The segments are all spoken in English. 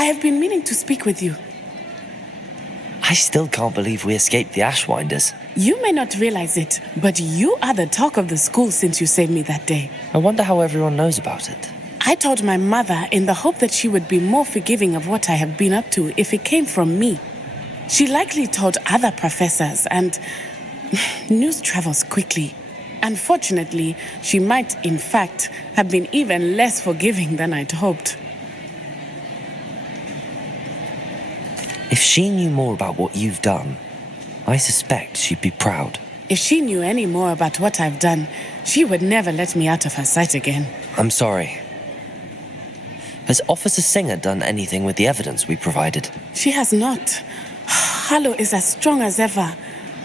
I have been meaning to speak with you. I still can't believe we escaped the Ashwinders. You may not realize it, but you are the talk of the school since you saved me that day. I wonder how everyone knows about it. I told my mother in the hope that she would be more forgiving of what I have been up to if it came from me. She likely told other professors, and news travels quickly. Unfortunately, she might, in fact, have been even less forgiving than I'd hoped. If she knew more about what you've done, I suspect she'd be proud. If she knew any more about what I've done, she would never let me out of her sight again. I'm sorry. Has Officer Singer done anything with the evidence we provided? She has not. Harlow is as strong as ever.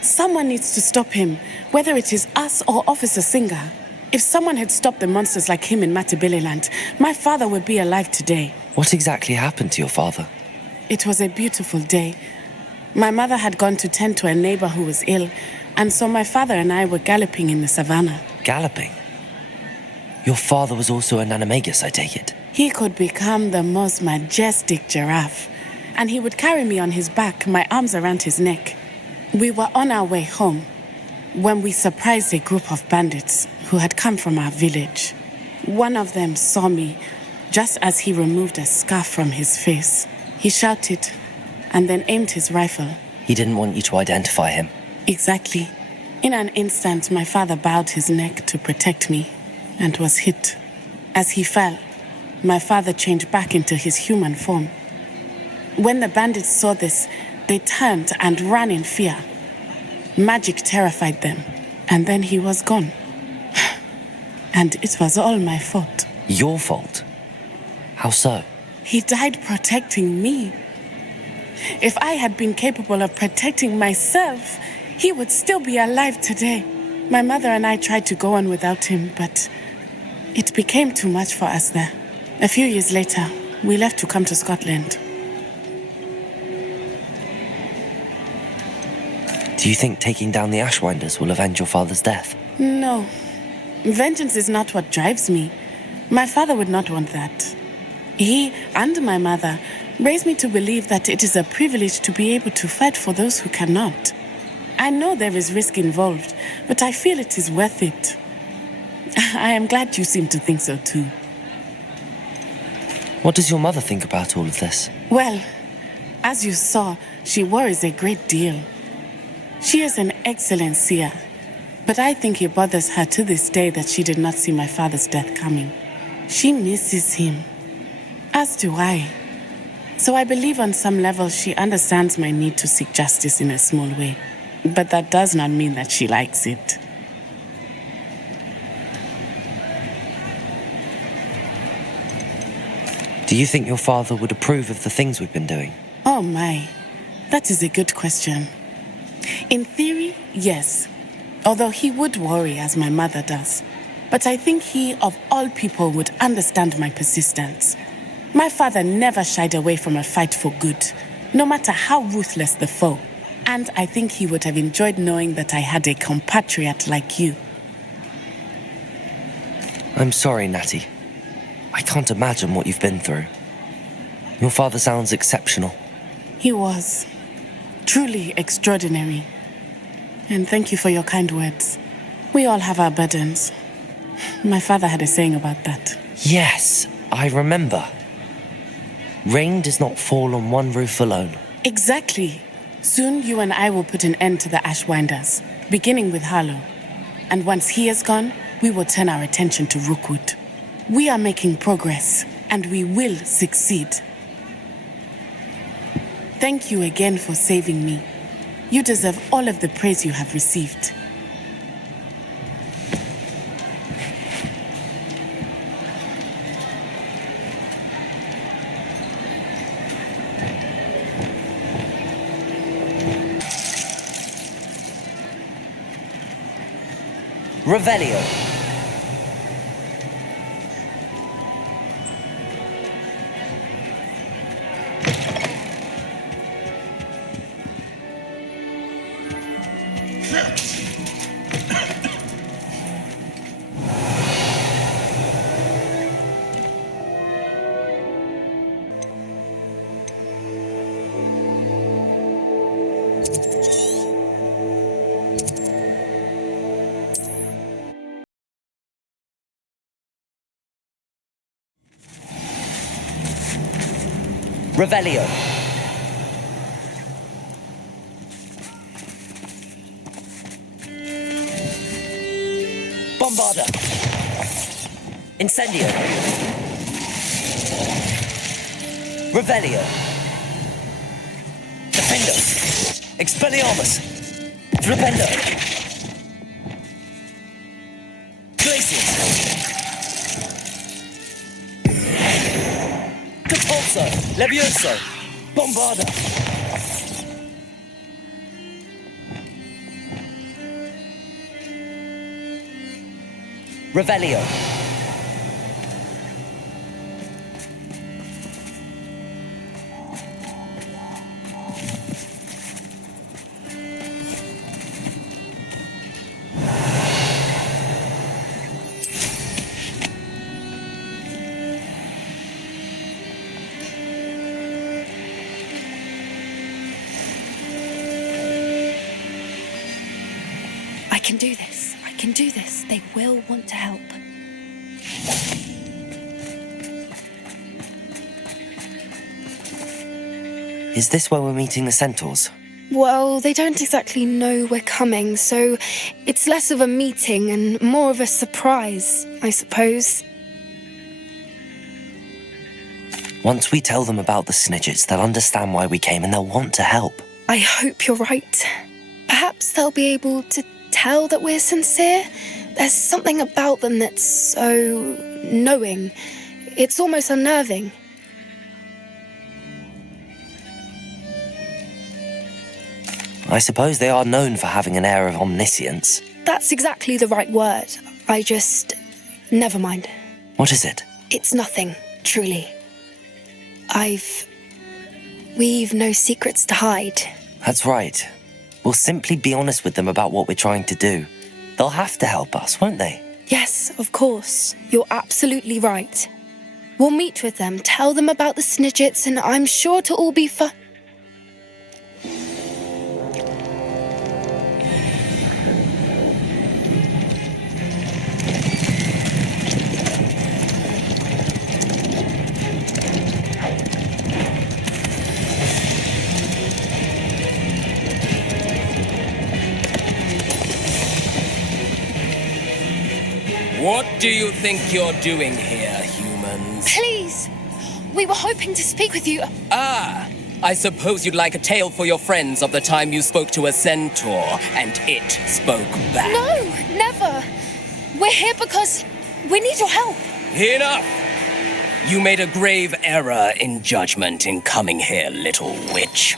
Someone needs to stop him, whether it is us or Officer Singer. If someone had stopped the monsters like him in Matabeleland, my father would be alive today. What exactly happened to your father? It was a beautiful day. My mother had gone to tend to a neighbor who was ill, and so my father and I were galloping in the savannah. Galloping? Your father was also an animagus, I take it? He could become the most majestic giraffe, and he would carry me on his back, my arms around his neck. We were on our way home when we surprised a group of bandits who had come from our village. One of them saw me just as he removed a scarf from his face. He shouted and then aimed his rifle. He didn't want you to identify him. Exactly. In an instant, my father bowed his neck to protect me and was hit. As he fell, my father changed back into his human form. When the bandits saw this, they turned and ran in fear. Magic terrified them, and then he was gone. And it was all my fault. Your fault? How so? He died protecting me. If I had been capable of protecting myself, he would still be alive today. My mother and I tried to go on without him, but it became too much for us there. A few years later, we left to come to Scotland. Do you think taking down the Ashwinders will avenge your father's death? No. Vengeance is not what drives me. My father would not want that. He and my mother raised me to believe that it is a privilege to be able to fight for those who cannot. I know there is risk involved, but I feel it is worth it. I am glad you seem to think so too. What does your mother think about all of this? Well, as you saw, she worries a great deal. She is an excellent seer, but I think it bothers her to this day that she did not see my father's death coming. She misses him, as do I. So I believe on some level she understands my need to seek justice in a small way, but that does not mean that she likes it. Do you think your father would approve of the things we've been doing? Oh my, that is a good question. In theory, yes, although he would worry as my mother does. But I think he, of all people, would understand my persistence. My father never shied away from a fight for good, no matter how ruthless the foe. And I think he would have enjoyed knowing that I had a compatriot like you. I'm sorry, Natty. I can't imagine what you've been through. Your father sounds exceptional. He was. Truly extraordinary. And thank you for your kind words. We all have our burdens. My father had a saying about that. Yes, I remember. Rain does not fall on one roof alone. Exactly. Soon you and I will put an end to the Ashwinders, beginning with Harlow. And once he is gone, we will turn our attention to Rookwood. We are making progress, and we will succeed. Thank you again for saving me. You deserve all of the praise you have received. Revelio. Revelio. Bombarda. Incendio. Revelio. Defendo. Expelliarmus. Flipendo. Glacius. Catapulso. Levioso. Bombarda. Revelio. I can do this. I can do this. They will want to help. Is this where we're meeting the Centaurs? Well, they don't exactly know we're coming, so it's less of a meeting and more of a surprise, I suppose. Once we tell them about the Snidgets, they'll understand why we came and they'll want to help. I hope you're right. Perhaps they'll be able to tell that we're sincere. There's something about them that's so knowing. It's almost unnerving. I suppose they are known for having an air of omniscience. That's exactly the right word. Never mind. What is it? It's nothing, truly. We've no secrets to hide. That's right. We'll simply be honest with them about what we're trying to do. They'll have to help us, won't they? Yes, of course. You're absolutely right. We'll meet with them, tell them about the Snidgets, and I'm sure it'll all be fun. What do you think you're doing here, humans? Please! We were hoping to speak with you. Ah, I suppose you'd like a tale for your friends of the time you spoke to a centaur and it spoke back. No, never. We're here because we need your help. Enough! You made a grave error in judgment in coming here, little witch.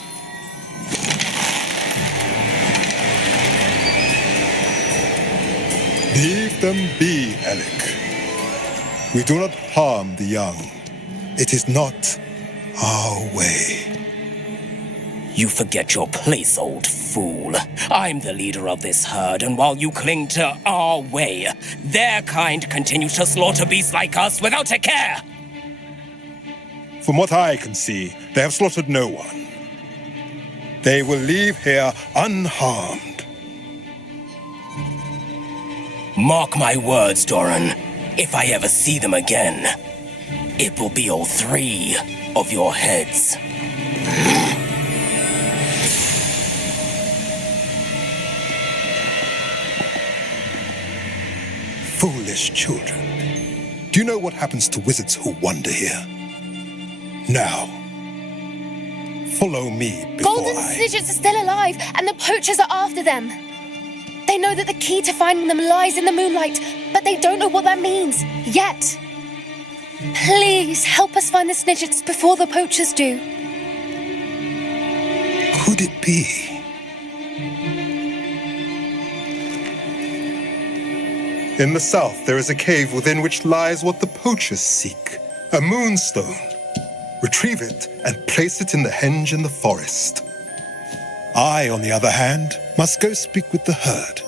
Leave them be, Alec. We do not harm the young. It is not our way. You forget your place, old fool. I'm the leader of this herd, and while you cling to our way, their kind continue to slaughter beasts like us without a care. From what I can see, they have slaughtered no one. They will leave here unharmed. Mark my words, Doran. If I ever see them again, it will be all three of your heads. Foolish children. Do you know what happens to wizards who wander here? Now, follow me before Golden Snidgets are still alive, and the poachers are after them. They know that the key to finding them lies in the moonlight, but they don't know what that means, yet. Please, help us find the Snidgets before the poachers do. Could it be? In the south, there is a cave within which lies what the poachers seek. A moonstone. Retrieve it and place it in the henge in the forest. I, on the other hand, must go speak with the herd.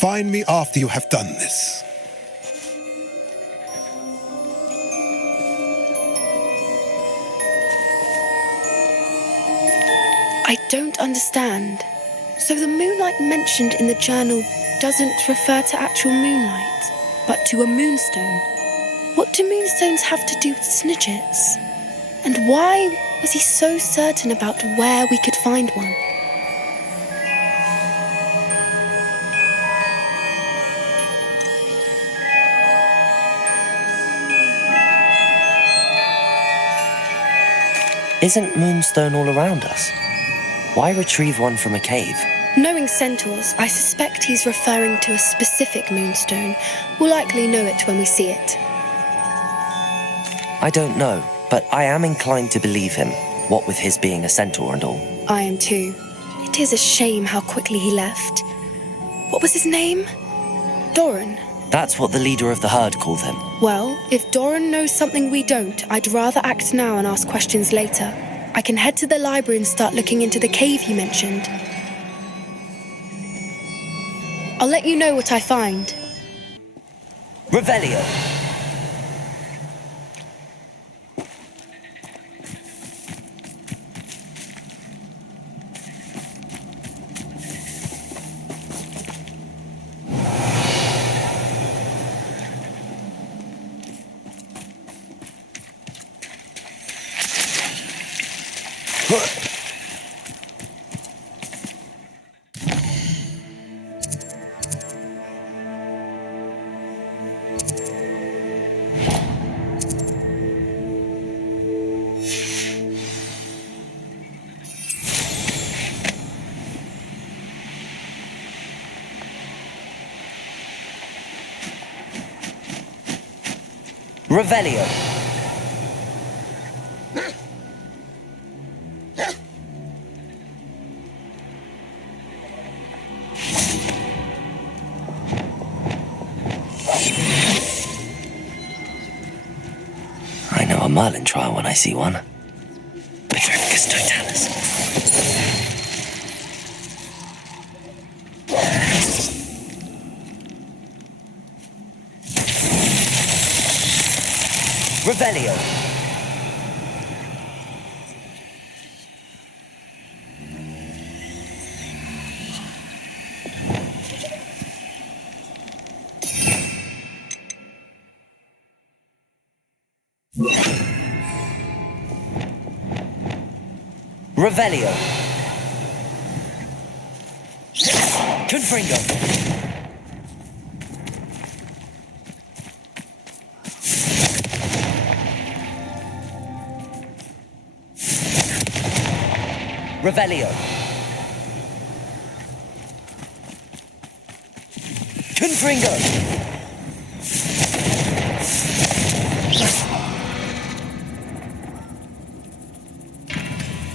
Find me after you have done this. I don't understand. So the moonlight mentioned in the journal doesn't refer to actual moonlight, but to a moonstone. What do moonstones have to do with Snidgets? And why was he so certain about where we could find one? Isn't Moonstone all around us? Why retrieve one from a cave? Knowing Centaurs, I suspect he's referring to a specific moonstone. We'll likely know it when we see it. I don't know, but I am inclined to believe him, what with his being a centaur and all. I am too. It is a shame how quickly he left. What was his name? Doran. That's what the leader of the herd called him. Well, if Doran knows something we don't, I'd rather act now and ask questions later. I can head to the library and start looking into the cave he mentioned. I'll let you know what I find. Revelio! Revelio! I know a Merlin trial when I see one. Petrificus totalis. Revelio! Revelio! Confringo! Revelio! Confringo!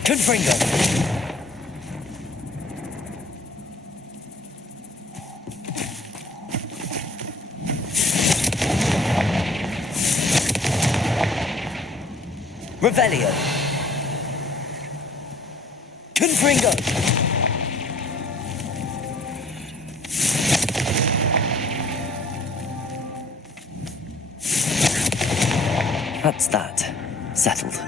Confringo! Revelio! Confringo! That's that. Settled.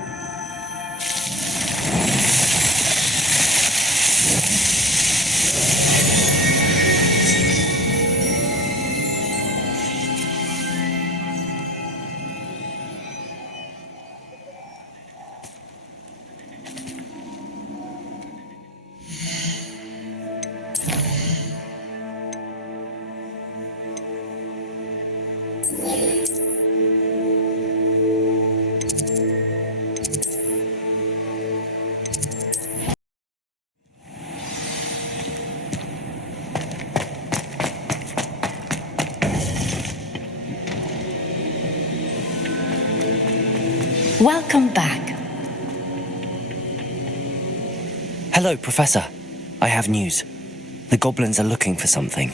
Welcome back. Hello, Professor. I have news. The goblins are looking for something.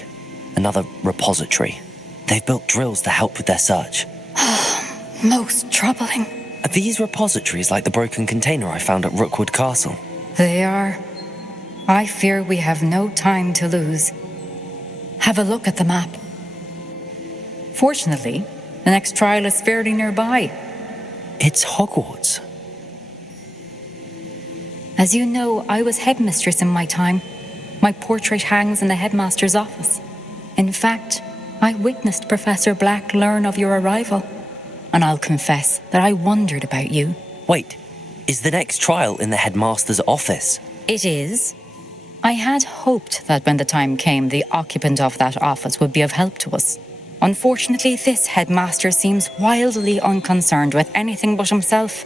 Another repository. They've built drills to help with their search. Most troubling. Are these repositories like the broken container I found at Rookwood Castle? They are. I fear we have no time to lose. Have a look at the map. Fortunately, the next trial is fairly nearby. It's Hogwarts. As you know, I was headmistress in my time. My portrait hangs in the headmaster's office. In fact, I witnessed Professor Black learn of your arrival. And I'll confess that I wondered about you. Wait, Is the next trial in the headmaster's office? It is. I had hoped that when the time came, the occupant of that office would be of help to us. Unfortunately, this headmaster seems wildly unconcerned with anything but himself.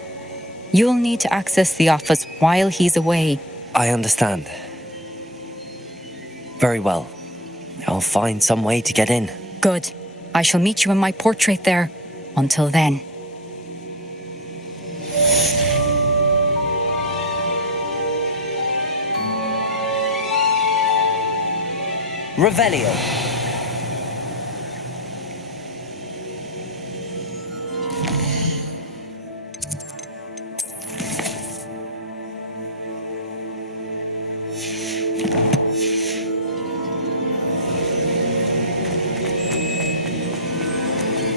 You'll need to access the office while he's away. I understand. Very well. I'll find some way to get in. Good. I shall meet you in my portrait there. Until then. Revelio.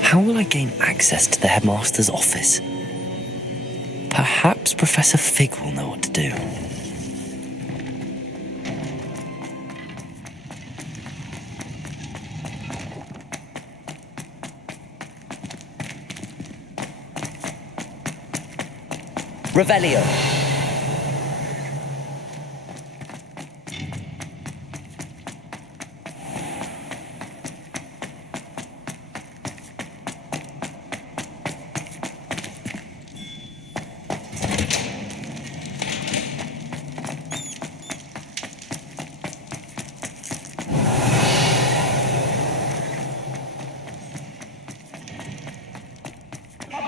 How will I gain access to the headmaster's office? Perhaps Professor Fig will know what to do. Revelio.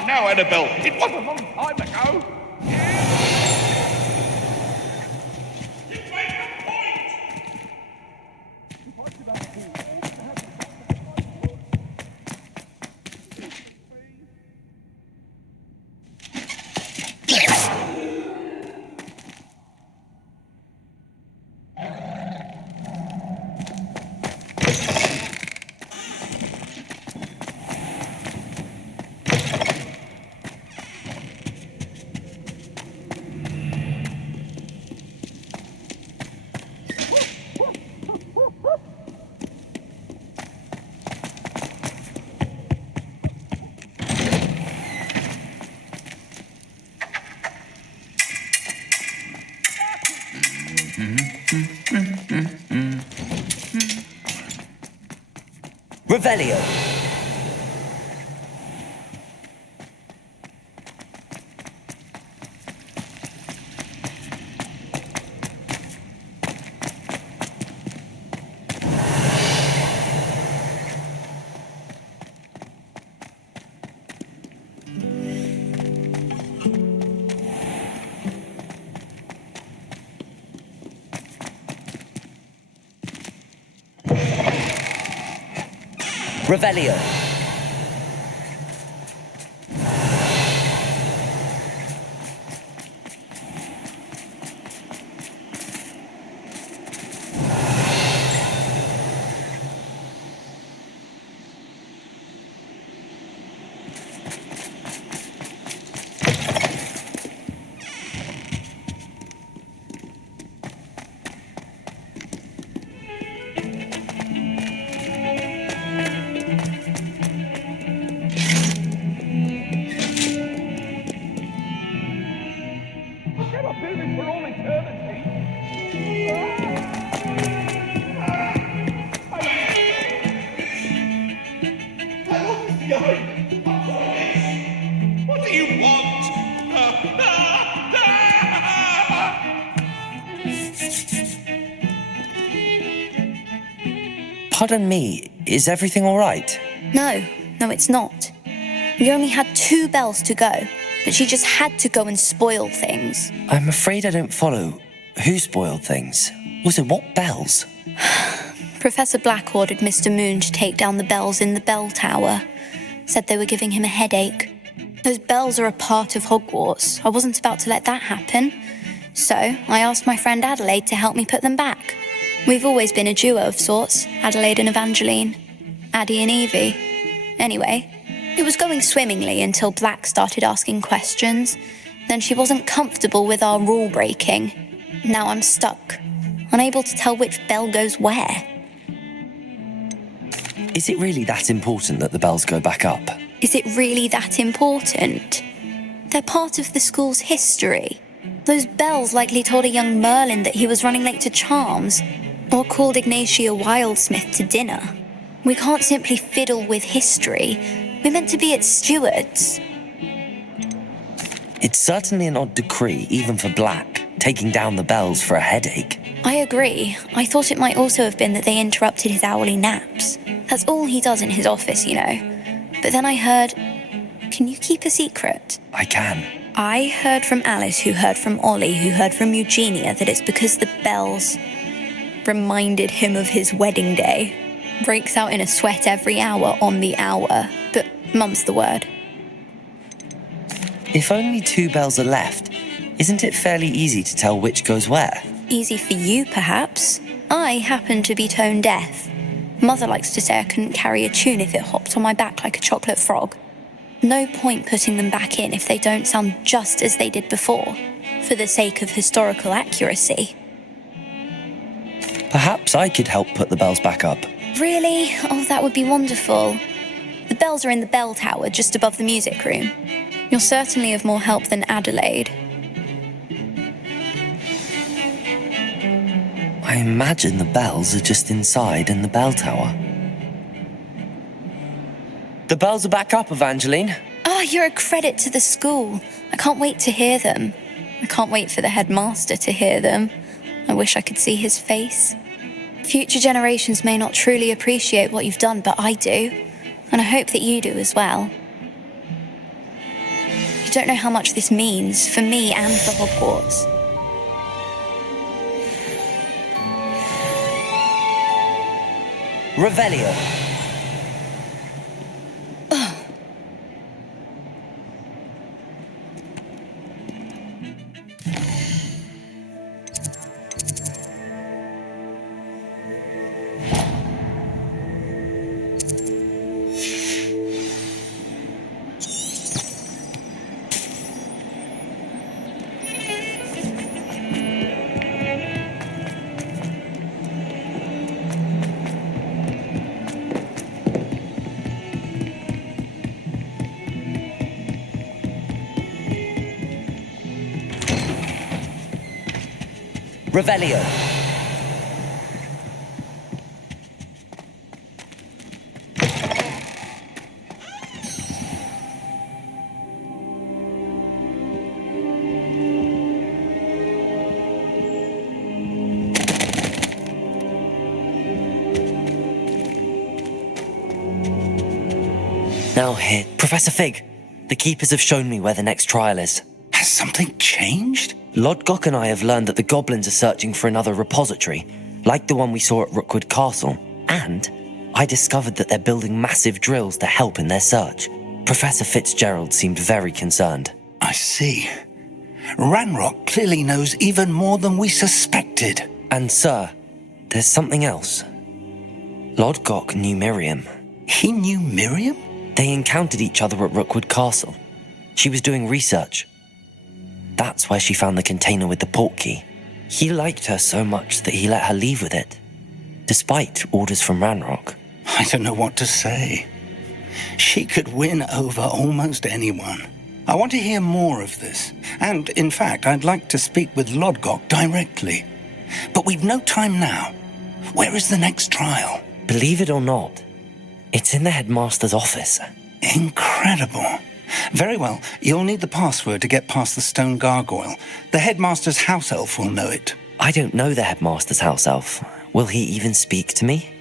Now, Annabelle, it was a long time ago. Revelio. Revelio. What do you want? Pardon me, is everything all right? No, it's not. We only had 2 bells to go, but she just had to go and spoil things. I'm afraid I don't follow. Who spoiled things? Also, what bells? Professor Black ordered Mr. Moon to take down the bells in the bell tower. Said they were giving him a headache. Those bells are a part of Hogwarts. I wasn't about to let that happen. So I asked my friend Adelaide to help me put them back. We've always been a duo of sorts, Adelaide and Evangeline. Addie and Evie. Anyway, it was going swimmingly until Black started asking questions. Then she wasn't comfortable with our rule breaking. Now I'm stuck, unable to tell which bell goes where. Is it really that important that the bells go back up? Is it really that important? They're part of the school's history. Those bells likely told a young Merlin that he was running late to charms, or called Ignatia Wildsmith to dinner. We can't simply fiddle with history. We're meant to be its stewards. It's certainly an odd decree, even for Black, taking down the bells for a headache. I agree. I thought it might also have been that they interrupted his hourly naps. That's all he does in his office, you know. But then I heard... Can you keep a secret? I can. I heard from Alice, who heard from Ollie, who heard from Eugenia, that it's because the bells reminded him of his wedding day. Breaks out in a sweat every hour on the hour, but mum's the word. If only 2 bells are left, isn't it fairly easy to tell which goes where? Easy for you, perhaps. I happen to be tone deaf. Mother likes to say I couldn't carry a tune if it hopped on my back like a chocolate frog. No point putting them back in if they don't sound just as they did before, for the sake of historical accuracy. Perhaps I could help put the bells back up. Really? Oh, that would be wonderful. The bells are in the bell tower just above the music room. You're certainly of more help than Adelaide. I imagine the bells are just inside in the bell tower. The bells are back up, Evangeline. Oh, you're a credit to the school. I can't wait to hear them. I can't wait for the headmaster to hear them. I wish I could see his face. Future generations may not truly appreciate what you've done, but I do. And I hope that you do as well. You don't know how much this means for me and for Hogwarts. Revelio. Revelio. Now here, Professor Fig. The keepers have shown me where the next trial is. Has something changed? Lodgok and I have learned that the goblins are searching for another repository, like the one we saw at Rookwood Castle. And I discovered that they're building massive drills to help in their search. Professor Fitzgerald seemed very concerned. I see. Ranrock clearly knows even more than we suspected. And sir, there's something else. Lodgok knew Miriam. He knew Miriam? They encountered each other at Rookwood Castle. She was doing research. That's where she found the container with the portkey. He liked her so much that he let her leave with it, despite orders from Ranrock. I don't know what to say. She could win over almost anyone. I want to hear more of this. And, in fact, I'd like to speak with Lodgok directly. But we've no time now. Where is the next trial? Believe it or not, it's in the headmaster's office. Incredible. Very well. You'll need the password to get past the stone gargoyle. The headmaster's house elf will know it. I don't know the headmaster's house elf. Will he even speak to me?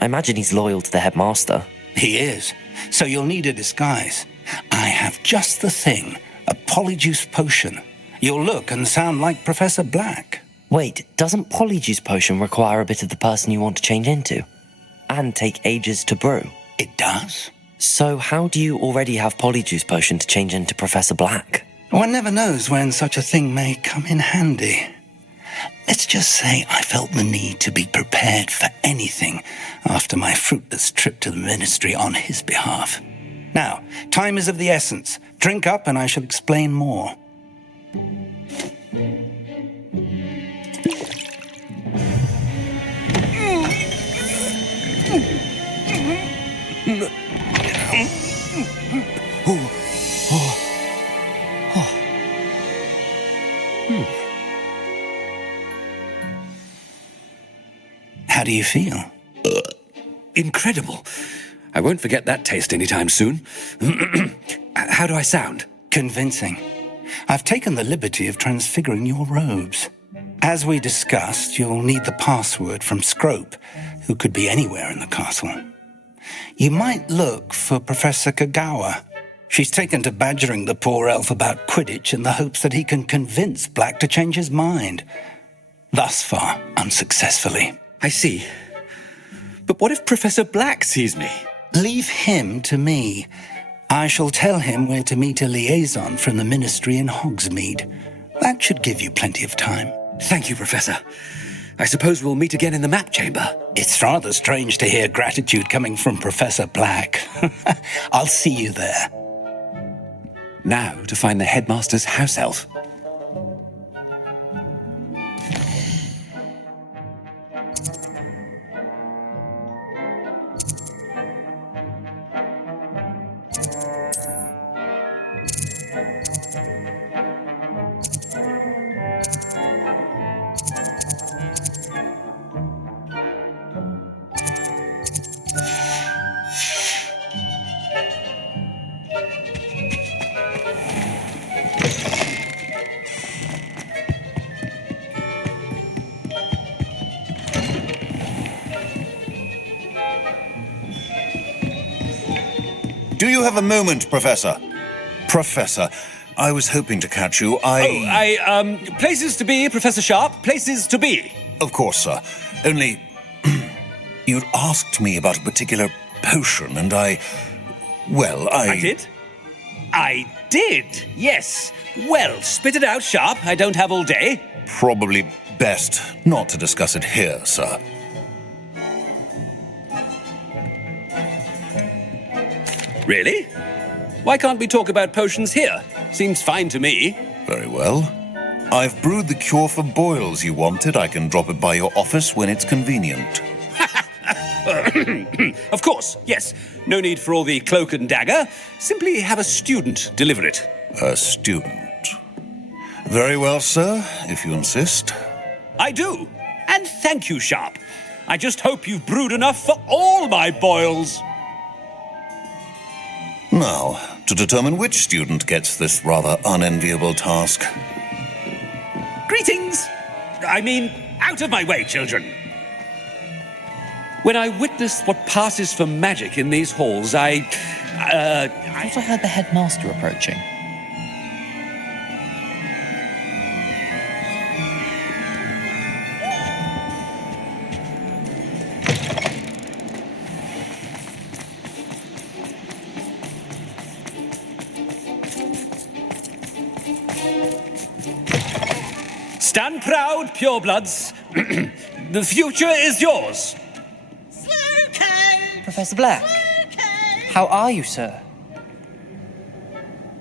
I imagine he's loyal to the headmaster. He is. So you'll need a disguise. I have just the thing. A polyjuice potion. You'll look and sound like Professor Black. Wait, doesn't Polyjuice Potion require a bit of the person you want to change into? And take ages to brew? It does. So how do you already have Polyjuice Potion to change into Professor Black? One never knows when such a thing may come in handy. Let's just say I felt the need to be prepared for anything after my fruitless trip to the ministry on his behalf. Now, time is of the essence. Drink up and I shall explain more. How do you feel? Incredible. I won't forget that taste anytime soon. How do I sound? Convincing. I've taken the liberty of transfiguring your robes. As we discussed, you'll need the password from Scrope, who could be anywhere in the castle. You might look for Professor Kagawa. She's taken to badgering the poor elf about Quidditch in the hopes that he can convince Black to change his mind. Thus far, unsuccessfully. I see. But what if Professor Black sees me? Leave him to me. I shall tell him where to meet a liaison from the Ministry in Hogsmeade. That should give you plenty of time. Thank you, Professor. I suppose we'll meet again in the map chamber. It's rather strange to hear gratitude coming from Professor Black. I'll see you there. Now to find the Headmaster's house elf. Do you have a moment, Professor? Professor, I was hoping to catch you. Places to be, Professor Sharp, places to be. Of course, sir. Only, you'd asked me about a particular potion, and I did? I did, yes. Well, spit it out, Sharp. I don't have all day. Probably best not to discuss it here, sir. Really? Why can't we talk about potions here? Seems fine to me. Very well. I've brewed the cure for boils you wanted. I can drop it by your office when it's convenient. Of course, yes. No need for all the cloak and dagger. Simply have a student deliver it. A student. Very well, sir, if you insist. I do. And thank you, Sharp. I just hope you've brewed enough for all my boils. Now, to determine which student gets this rather unenviable task. Greetings! I mean, out of my way, children. When I witnessed what passes for magic in these halls, I thought I heard the headmaster approaching. Stand proud, purebloods. The future is yours. Professor Black, how are you, sir?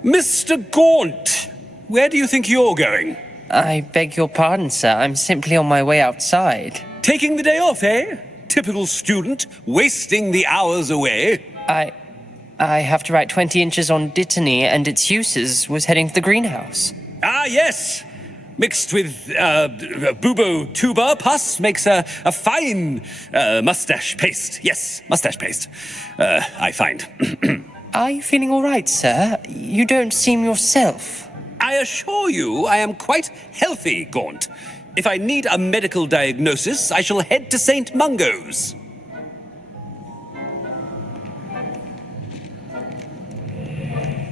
Mr. Gaunt, where do you think you're going? I beg your pardon, sir. I'm simply on my way outside. Taking the day off, eh? Typical student, wasting the hours away. I have to write 20 inches on Dittany and its uses. Was heading to the greenhouse. Ah, yes. Mixed with bubo tuber pus makes a fine mustache paste. Yes, mustache paste. I find. Are you feeling all right, sir? You don't seem yourself. I assure you I am quite healthy, Gaunt. If I need a medical diagnosis, I shall head to St. Mungo's.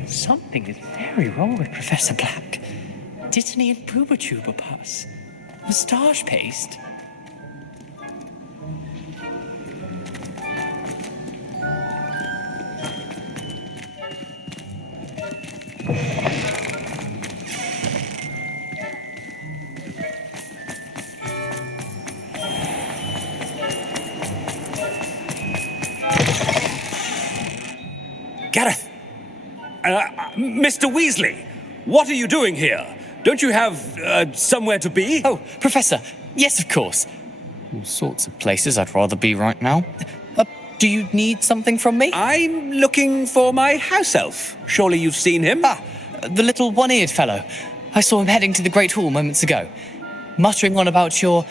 Something is very wrong with Professor Black. Dittany and Bubotuber pus. Moustache paste. Gareth! Mr. Weasley, what are you doing here? Don't you have somewhere to be? Oh, Professor, yes, of course. All sorts of places I'd rather be right now. Do you need something from me? I'm looking for my house elf. Surely you've seen him? Ah, the little one-eared fellow. I saw him heading to the Great Hall moments ago, muttering on about your,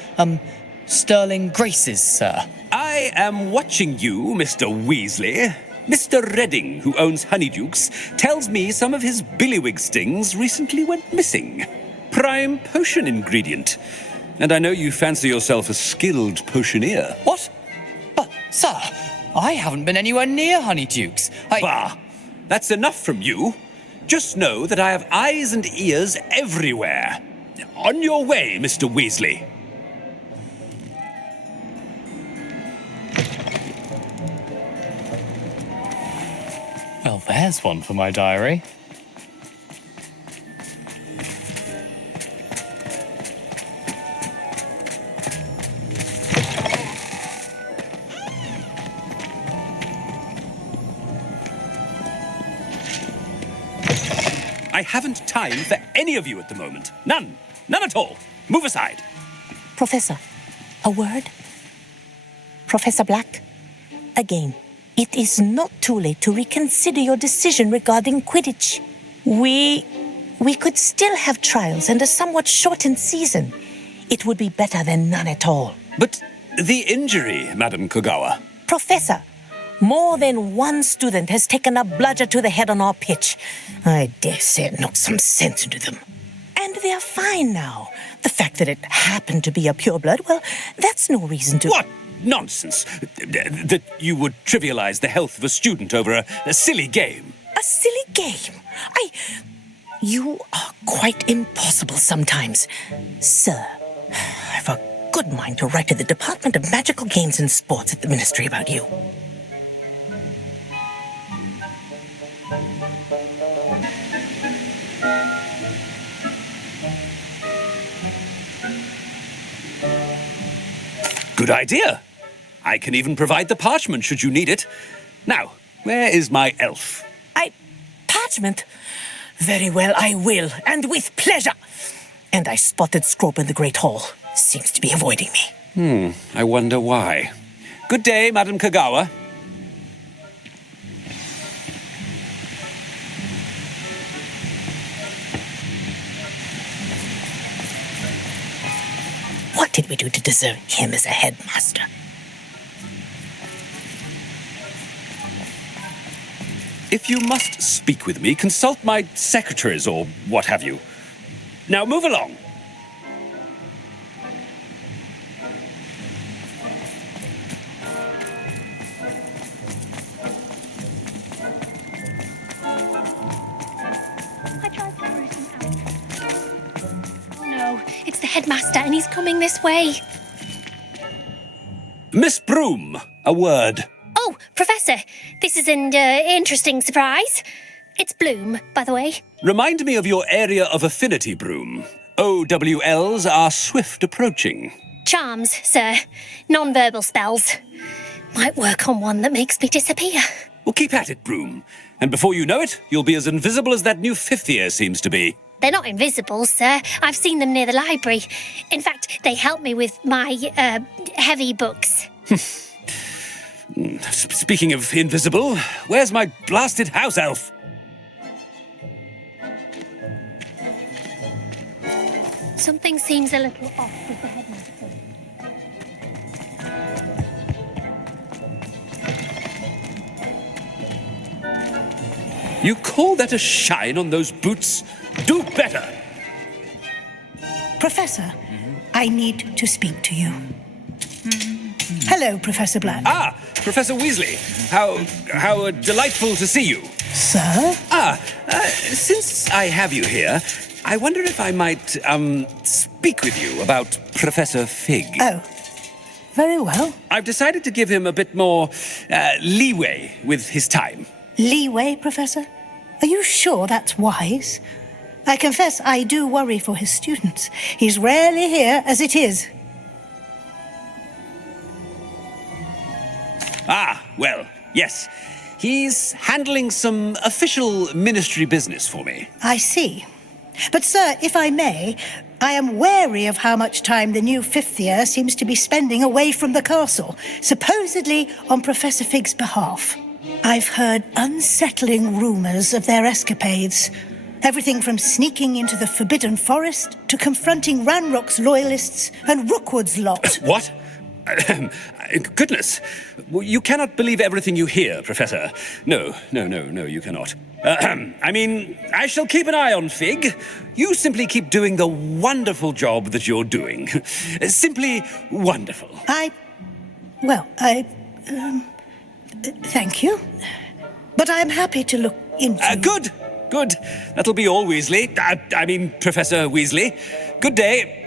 sterling graces, sir. I am watching you, Mr. Weasley. Mr. Redding, who owns Honeydukes, tells me some of his billywig stings recently went missing. Prime potion ingredient. And I know you fancy yourself a skilled potioneer. What? But, sir, I haven't been anywhere near Honeydukes. Bah! That's enough from you. Just know that I have eyes and ears everywhere. On your way, Mr. Weasley. Well, there's one for my diary. I haven't time for any of you at the moment. None. None at all. Move aside. Professor, a word? Professor Black, again, it is not too late to reconsider your decision regarding Quidditch. We could still have trials and a somewhat shortened season. It would be better than none at all. But the injury, Madam Kogawa. Professor, more than one student has taken a bludger to the head on our pitch. I dare say it knocked some sense into them. And they're fine now. The fact that it happened to be a pureblood, well, that's no reason to... What nonsense! That you would trivialize the health of a student over a silly game. A silly game? You are quite impossible sometimes. Sir, I've a good mind to write to the Department of Magical Games and Sports at the Ministry about you. Good idea. I can even provide the parchment should you need it. Now, where is my elf? Parchment? Very well, I will, and with pleasure. And I spotted Scrope in the Great Hall. Seems to be avoiding me. I wonder why. Good day, Madam Kogawa. What did we do to deserve him as a headmaster? If you must speak with me, consult my secretaries or what have you. Now move along. Oh no, it's the headmaster and he's coming this way. Miss Broom, a word. Oh, Professor, this is an interesting surprise. It's Bloom, by the way. Remind me of your area of affinity, Broom. OWLs are swift approaching. Charms, sir. Non-verbal spells. Might work on one that makes me disappear. Well, keep at it, Broom. And before you know it, you'll be as invisible as that new fifth year seems to be. They're not invisible, sir. I've seen them near the library. In fact, they help me with my, heavy books. Speaking of invisible, where's my blasted house elf? Something seems a little off with the headmaster. You call that a shine on those boots? Do better! Professor, I need to speak to you. Hello, Professor Black. Ah, Professor Weasley. How delightful to see you. Sir? Since I have you here, I wonder if I might, speak with you about Professor Fig. Oh, very well. I've decided to give him a bit more, leeway with his time. Leeway, Professor? Are you sure that's wise? I confess I do worry for his students. He's rarely here as it is. Ah, well, yes. He's handling some official ministry business for me. I see. But, sir, if I may, I am wary of how much time the new fifth year seems to be spending away from the castle, supposedly on Professor Fig's behalf. I've heard unsettling rumors of their escapades. Everything from sneaking into the Forbidden Forest to confronting Ranrock's loyalists and Rookwood's lot. What? Goodness. You cannot believe everything you hear, Professor. No, you cannot. I mean, I shall keep an eye on Fig. You simply keep doing the wonderful job that you're doing. Simply wonderful. Thank you. But I'm happy to look into... Good. That'll be all, Weasley. I mean, Professor Weasley. Good day.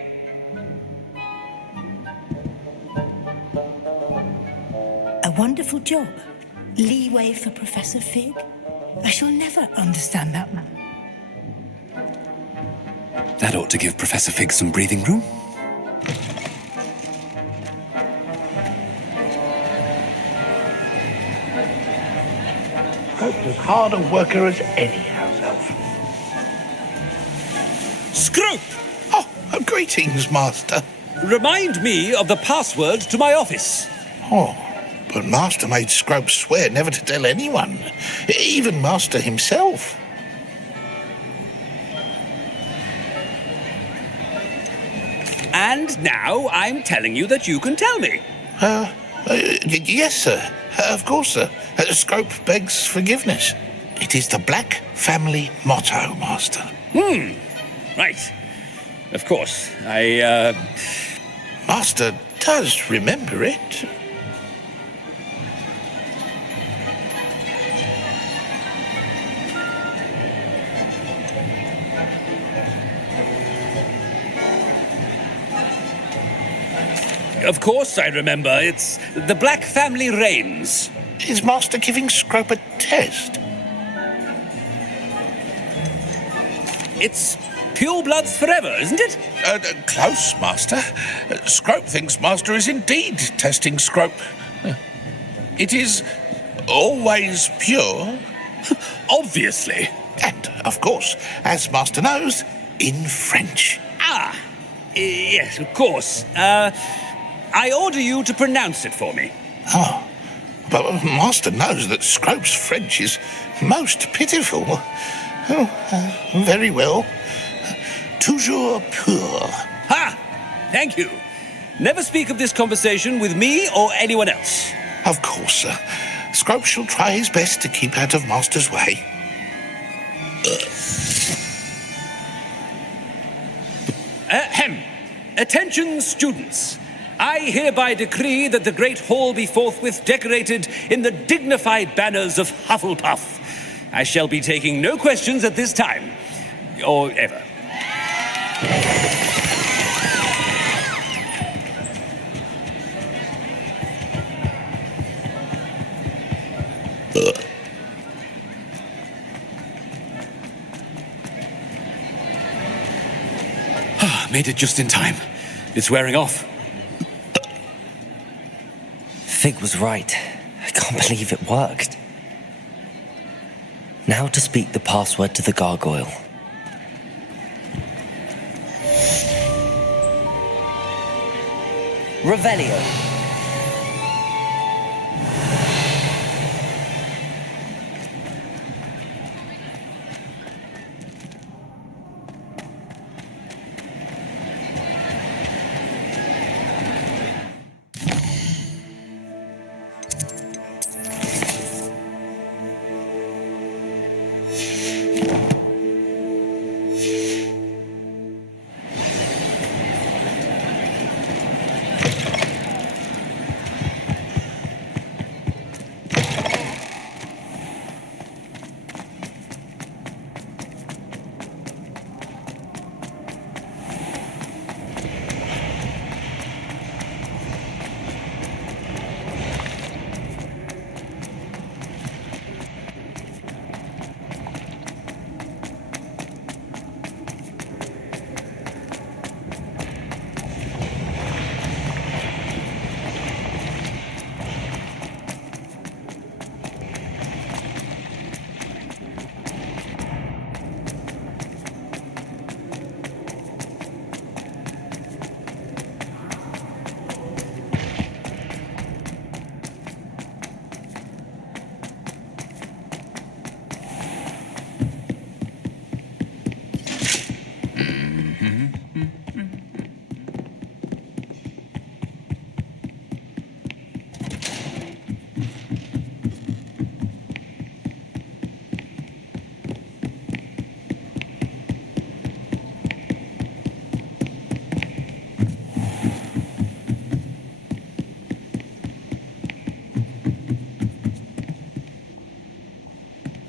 A wonderful job. Leeway for Professor Fig. I shall never understand that man. That ought to give Professor Fig some breathing room. Scrope's as hard a worker as any house elf. Scrope! Oh, greetings, Master. Remind me of the password to my office. Oh, but Master made Scrope swear never to tell anyone, even Master himself. And now I'm telling you that you can tell me. Yes, sir. Of course, sir. Scrope begs forgiveness. It is the Black family motto, Master. Right. Of course. Master does remember it. Of course I remember. It's the Black family reigns. Is Master giving Scrope a test? It's pure bloods forever, isn't it? Close, Master. Scrope thinks Master is indeed testing Scrope. It is always pure. Obviously. And, of course, as Master knows, in French. Yes, of course. I order you to pronounce it for me. Oh, but Master knows that Scrope's French is most pitiful. Very well. Toujours pur. Ha! Thank you. Never speak of this conversation with me or anyone else. Of course, sir. Scrope shall try his best to keep out of Master's way. Attention, students. I hereby decree that the Great Hall be forthwith decorated in the dignified banners of Hufflepuff. I shall be taking no questions at this time. Or ever. Made it just in time. It's wearing off. Fig was right. I can't believe it worked. Now to speak the password to the gargoyle. Revelio.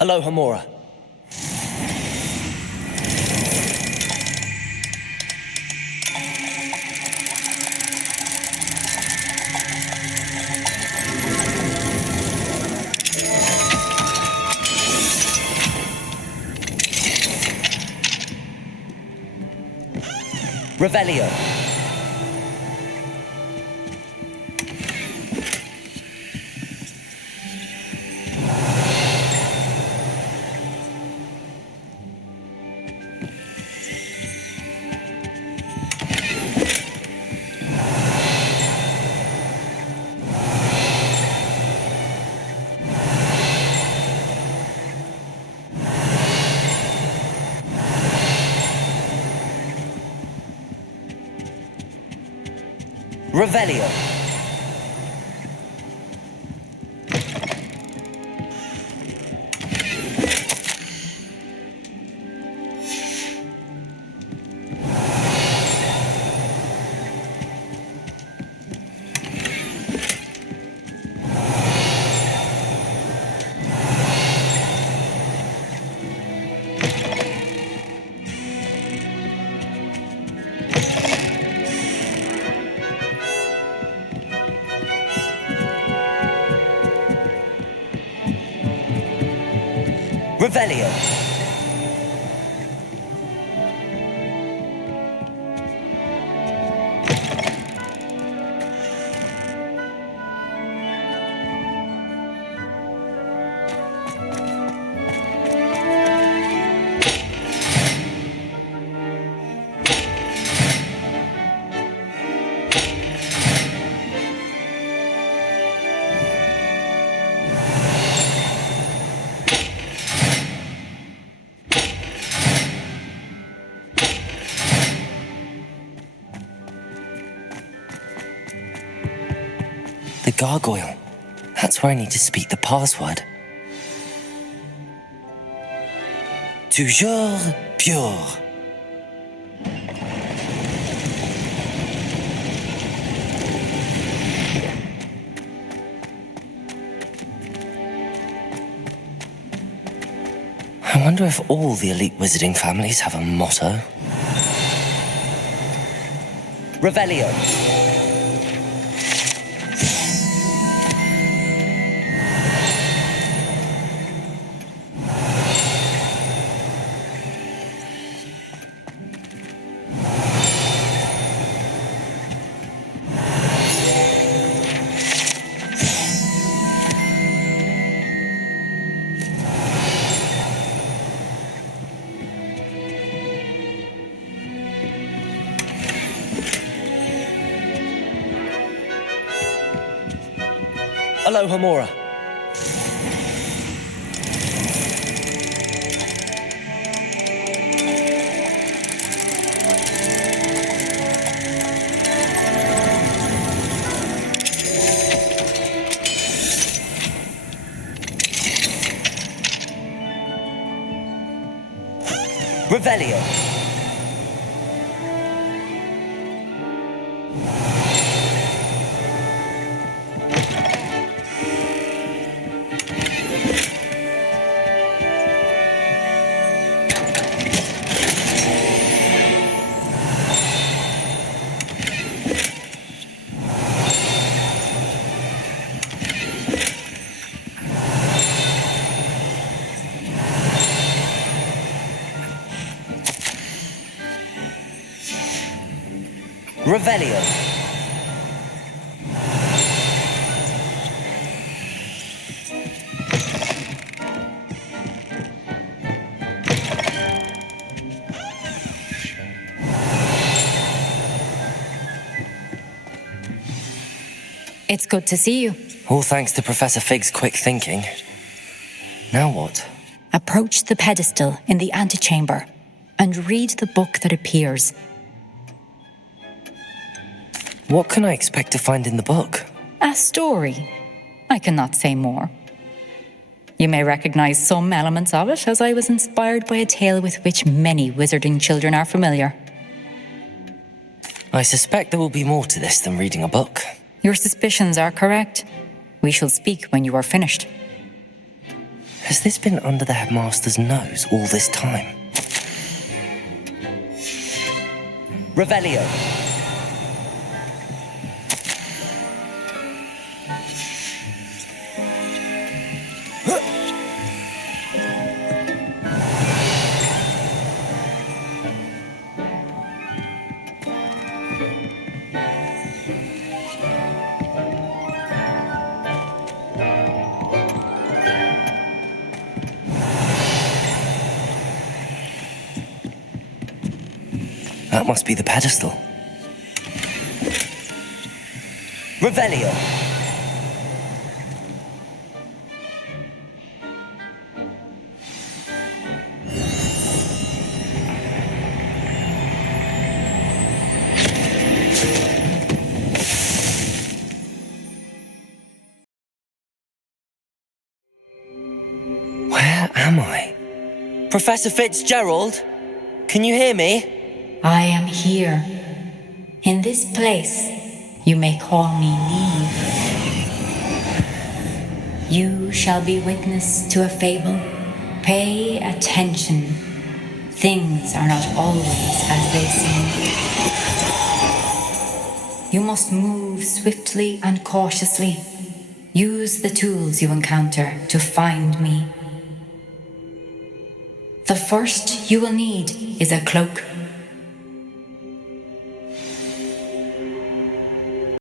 Aloha Mora. Revelio. Revelio. Revelio. The gargoyle. That's where I need to speak the password. Toujours pure. I wonder if all the elite wizarding families have a motto. Revelio. Aloha Mora. Revelio. Revelio. It's good to see you. All thanks to Professor Fig's quick thinking. Now what? Approach the pedestal in the antechamber and read the book that appears. What can I expect to find in the book? A story. I cannot say more. You may recognize some elements of it, as I was inspired by a tale with which many wizarding children are familiar. I suspect there will be more to this than reading a book. Your suspicions are correct. We shall speak when you are finished. Has this been under the headmaster's nose all this time? Revelio. That must be the pedestal. Revelio. Where am I? Professor Fitzgerald? Can you hear me? I am here. In this place, you may call me Neve. You shall be witness to a fable. Pay attention. Things are not always as they seem. You must move swiftly and cautiously. Use the tools you encounter to find me. The first you will need is a cloak